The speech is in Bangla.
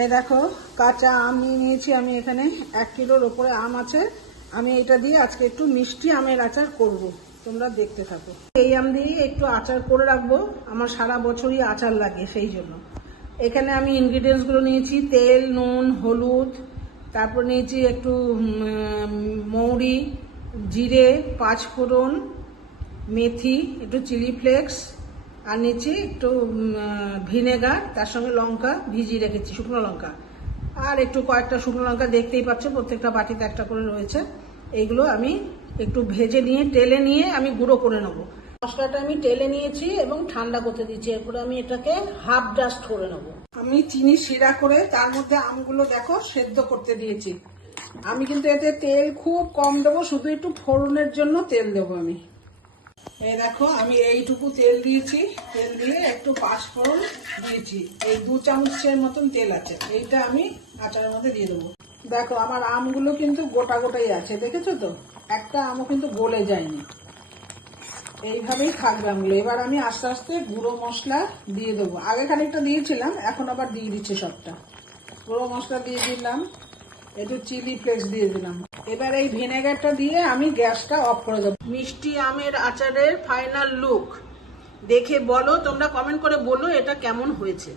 এই দেখো কাঁচা আম নিয়ে নিয়েছি আমি। এখানে 1 কিলোর ওপরে আম আছে। আমি এটা দিয়ে আজকে একটু মিষ্টি আমের আচার করব, তোমরা দেখতে থাকো। এই আম দিয়ে একটু আচার করে রাখবো, আমার সারা বছরই আচার লাগে সেই জন্য। এখানে আমি ইনগ্রিডিয়েন্টসগুলো নিয়েছি: তেল, নুন, হলুদ, তারপর নিয়েছি একটু মৌরি, জিরে, 5 ফোড়ন, মেথি, একটু চিলি ফ্লেক্স, আর নিচ্ছি একটু ভিনেগার, তার সঙ্গে লঙ্কা ভিজিয়ে রেখেছি, শুকনো লঙ্কা, আর একটু কয়েকটা শুকনো লঙ্কা দেখতেই পাচ্ছ প্রত্যেকটা বাটিতে একটা করে রয়েছে। এইগুলো আমি একটু ভেজে নিয়ে টেলে নিয়ে আমি গুঁড়ো করে নেবো। মশলাটা আমি টেলে নিয়েছি এবং ঠান্ডা করতে দিচ্ছি। এরপরে আমি এটাকে হাফ ডাস্ট করে নেবো। আমি চিনি শিরা করে তার মধ্যে আমগুলো দেখো সেদ্ধ করতে দিয়েছি। আমি কিন্তু এতে তেল খুব কম দেবো, শুধু একটু ফোড়নের জন্য তেল দেবো আমি। এই দেখো আমি এইটুকু তেল দিয়েছি, তেল দিয়ে একটু 5 ফোড়ন দিয়েছি। এই 2 চামচের মতন তেল আছে, এইটা আমি আচারের মধ্যে দিয়ে দেবো। দেখো আমার আমগুলো কিন্তু গোটা গোটাই আছে, দেখেছো তো? একটা আমও কিন্তু গলে যায়নি, এইভাবেই থাকবে আমগুলো। এবার আমি আস্তে আস্তে গুঁড়ো মশলা দিয়ে দেবো। আগে খানিকটা দিয়েছিলাম, এখন আবার দিয়ে দিচ্ছি সবটা। গুঁড়ো মশলা দিয়ে দিলাম, একটু চিলি ফ্লেক্স দিয়ে দিলাম। এবার এই ভিনেগারটা দিয়ে আমি গ্যাসটা অফ করে দেবো। মিষ্টি আমের আচারের ফাইনাল লুক দেখে বলো, তোমরা কমেন্ট করে বলো এটা কেমন হয়েছে।